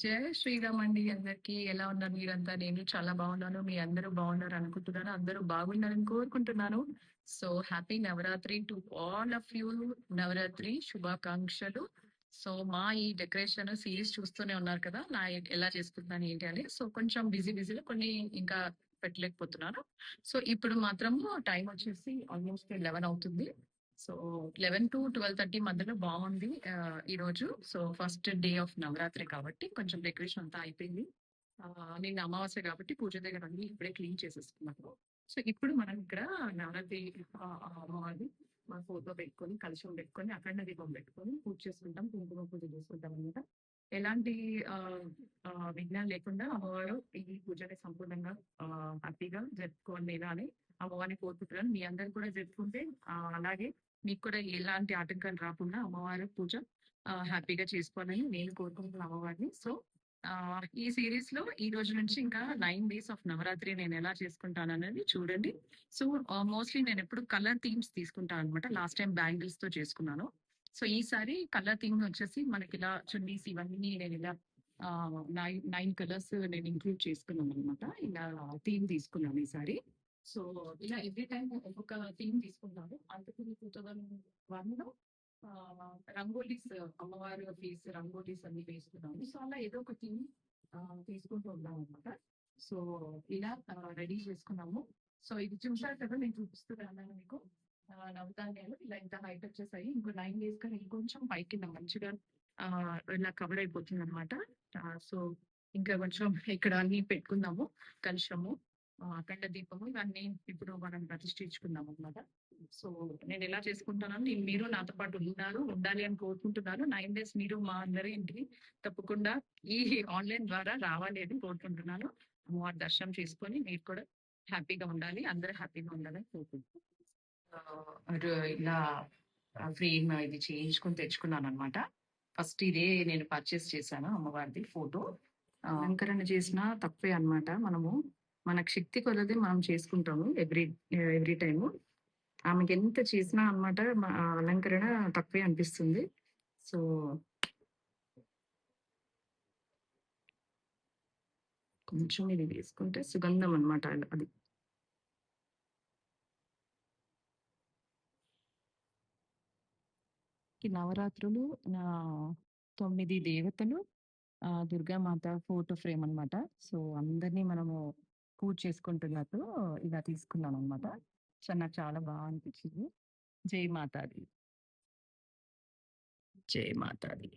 జయ శ్రీరామ్ అండి అందరికి. ఎలా ఉన్నారు మీరంతా? నేను చాలా బాగున్నాను. మీ అందరూ బాగున్నారు అనుకుంటున్నాను. అందరూ బాగున్నారని కోరుకుంటున్నాను. So happy Navratri to all of you. Navratri శుభాకాంక్షలు. సో మా ఈ డెకరేషన్ సిరీస్ చూస్తూనే ఉన్నారు కదా, నా ఎలా చేసుకుంటున్నాను ఏంటి అని. సో కొంచెం బిజీలో కొన్ని ఇంకా పెట్టలేకపోతున్నాను. సో ఇప్పుడు మాత్రం టైం వచ్చేసి ఆల్మోస్ట్ 11 అవుతుంది. సో 11 to 12:30 మధ్యలో బాగుంది ఈ రోజు. So first day of Navratri కాబట్టి కొంచెం డెకరేషన్ అంతా అయిపోయింది. నిన్న అమావాస్య కాబట్టి పూజ దగ్గర అన్ని ఇప్పుడే క్లీన్ చేసేసుకున్నాను. సో ఇప్పుడు మనం ఇక్కడ నవరాత్రి అమ్మవారి మా ఫోటో పెట్టుకొని, కలశం పెట్టుకొని, అఖండ దీపం పెట్టుకొని పూజ చేసుకుంటాం, కుంకుమ పూజ చేసుకుంటాం అనమాట. ఎలాంటి విఘ్నాలు లేకుండా అమ్మవారు ఈ పూజని సంపూర్ణంగా హ్యాపీగా జరుపుకోవాలి అని అమ్మవారిని కోరుకుంటున్నాను. మీ అందరు కూడా జరుపుకుంటే అలాగే మీకు కూడా ఎలాంటి ఆటంకాలు రాకుండా అమ్మవారి పూజ హ్యాపీగా చేసుకోవాలని నేను కోరుకుంటున్నాను అమ్మవారిని. సో ఈ సిరీస్ లో ఈ రోజు నుంచి ఇంకా 9 days ఆఫ్ నవరాత్రి నేను ఎలా చేసుకుంటాను అనేది చూడండి. సో మోస్ట్లీ నేను ఎప్పుడు కలర్ థీమ్స్ తీసుకుంటాను అనమాట. లాస్ట్ టైం బ్యాంగిల్స్ తో చేసుకున్నాను. సో ఈసారి కలర్ థీమ్ వచ్చేసి మనకి ఇలా చున్నీస్ ఇవన్నీ నేను ఇలా 9 కలర్స్ నేను ఇంక్లూడ్ చేసుకున్నాను అనమాట. ఇలా థీమ్ తీసుకున్నాను ఈసారి. సో ఇలా ఎవ్రీ టైం ఒక్కొక్క థీమ్ తీసుకుంటాను. అందుకు 2001 లో రంగోలీస్, అమ్మవారి ఫేస్ రంగోలీస్ అన్ని వేసుకున్నాము. సో అలా ఏదో ఒక థీమ్ తీసుకుంటూ ఉంటాం అనమాట. సో ఇలా రెడీ చేసుకున్నాము. సో ఇది చూసారు కదా, నేను చూపిస్తున్నాను మీకు. నవధాన్యాలు ఇలా ఇంత హైట్ వచ్చేసాయి. ఇంకో 9 days కానీ ఇంకొంచెం పైకి మంచిగా ఇలా కవర్ అయిపోతుంది అనమాట. సో ఇంకా కొంచెం ఇక్కడ అన్ని పెట్టుకుందాము. కలుషము, అఖండ దీపము, ఇవన్నీ ఇప్పుడు మనం ప్రతిష్ఠించుకుందాం అనమాట. సో నేను ఎలా చేసుకుంటానని మీరు నాతో పాటు ఉండాలి అని కోరుకుంటున్నాను. 9 days మీరు మా అందరి ఇంటికి తప్పకుండా ఈ ఆన్లైన్ ద్వారా రావాలి అని కోరుకుంటున్నాను. అమ్మవారి దర్శనం చేసుకొని మీరు కూడా హ్యాపీగా ఉండాలి, అందరూ హ్యాపీగా ఉండాలని కోరుకుంటున్నాను. ఇలా ఫ్రేమ్ ఇది చేయించుకొని తెచ్చుకున్నాను అనమాట. ఫస్ట్ ఇదే నేను పర్చేస్ చేశాను అమ్మవారిది ఫోటో. అలంకరణ చేసినా తప్పే అనమాట. మనకు శక్తి కొలది మనం చేసుకుంటాము ఎవ్రీ టైము. ఆమెకి ఎంత చేసినా అనమాట అలంకరణ తక్కువే అనిపిస్తుంది. సో కొంచెం ఇది వేసుకుంటే సుగంధం అనమాట. అది నవరాత్రులు 9 దేవతలు, దుర్గామాత ఫోటో ఫ్రేమ్ అనమాట. సో అందరినీ మనము పూజ చేసుకుంటున్నట్టు ఇలా తీసుకున్నాను అనమాట. సో నాకు చాలా బాగా అనిపించింది. జై మాతాది, జై మాతాది.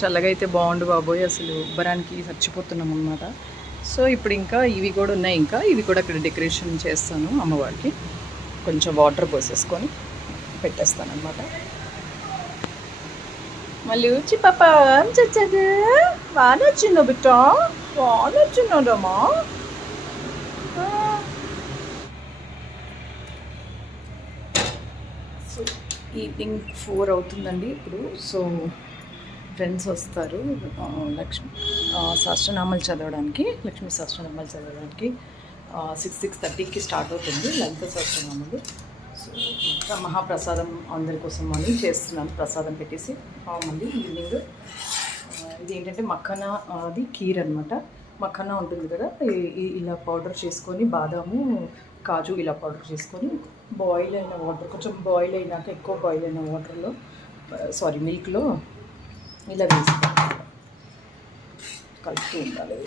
చల్లగా అయితే బాగుండు బాబోయ్, అసలు ఉబ్బరానికి చచ్చిపోతున్నాం అనమాట. సో ఇప్పుడు ఇంకా ఇవి కూడా ఉన్నాయి, ఇంకా ఇవి కూడా అక్కడ డెకరేషన్ చేస్తాను అమ్మవారికి. కొంచెం వాటర్ పోసేసుకొని పెట్టేస్తాను అనమాట. మళ్ళీ వచ్చి పాప చచ్చగా బాగా వచ్చిందో బిట్ట, బాగా వచ్చిందమ్మా. సో ఈవినింగ్ 4 అవుతుందండి ఇప్పుడు. సో ఫ్రెండ్స్ వస్తారు లక్ష్మి సహస్రనామాలు చదవడానికి, లక్ష్మీ సహస్రనామాలు చదవడానికి. 6:30కి స్టార్ట్ అవుతుంది లలిత సహస్రనామాలు. సో ఇంకా మహాప్రసాదం అందరి కోసం అని చేస్తున్నాను, ప్రసాదం పెట్టేసి మళ్ళీ ఈవినింగ్. ఇది ఏంటంటే మక్కన, అది కీర్ అనమాట. మక్కన ఉంటుంది కదా, ఇలా పౌడర్ చేసుకొని బాదాము కాజు ఇలా పౌడర్ చేసుకొని బాయిల్ అయిన వాటర్, కొంచెం బాయిల్ అయినాక, ఎక్కువ బాయిల్ అయిన వాటర్లో, మిల్క్లో ఇలా వేసుకోవాలి, కలుపుతూ ఉండాలి.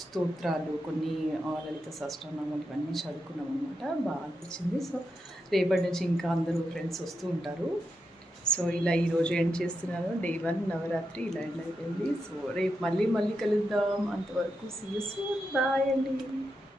స్తోత్రాలు, కొన్ని లలిత సహస్రనామాలు ఇవన్నీ చదువుకున్నాం అనమాట. బాగా అనిపించింది. సో రేపటి నుంచి ఇంకా అందరూ ఫ్రెండ్స్ వస్తూ ఉంటారు. సో ఇలా ఈరోజు ఎండ్ చేస్తున్నాను. డే 1 నవరాత్రి ఇలా ఎండ్ అయిపోయింది. సో రేపు మళ్ళీ కలుద్దాం. అంతవరకు సీ యూ సూన్. బాయ్ అండి.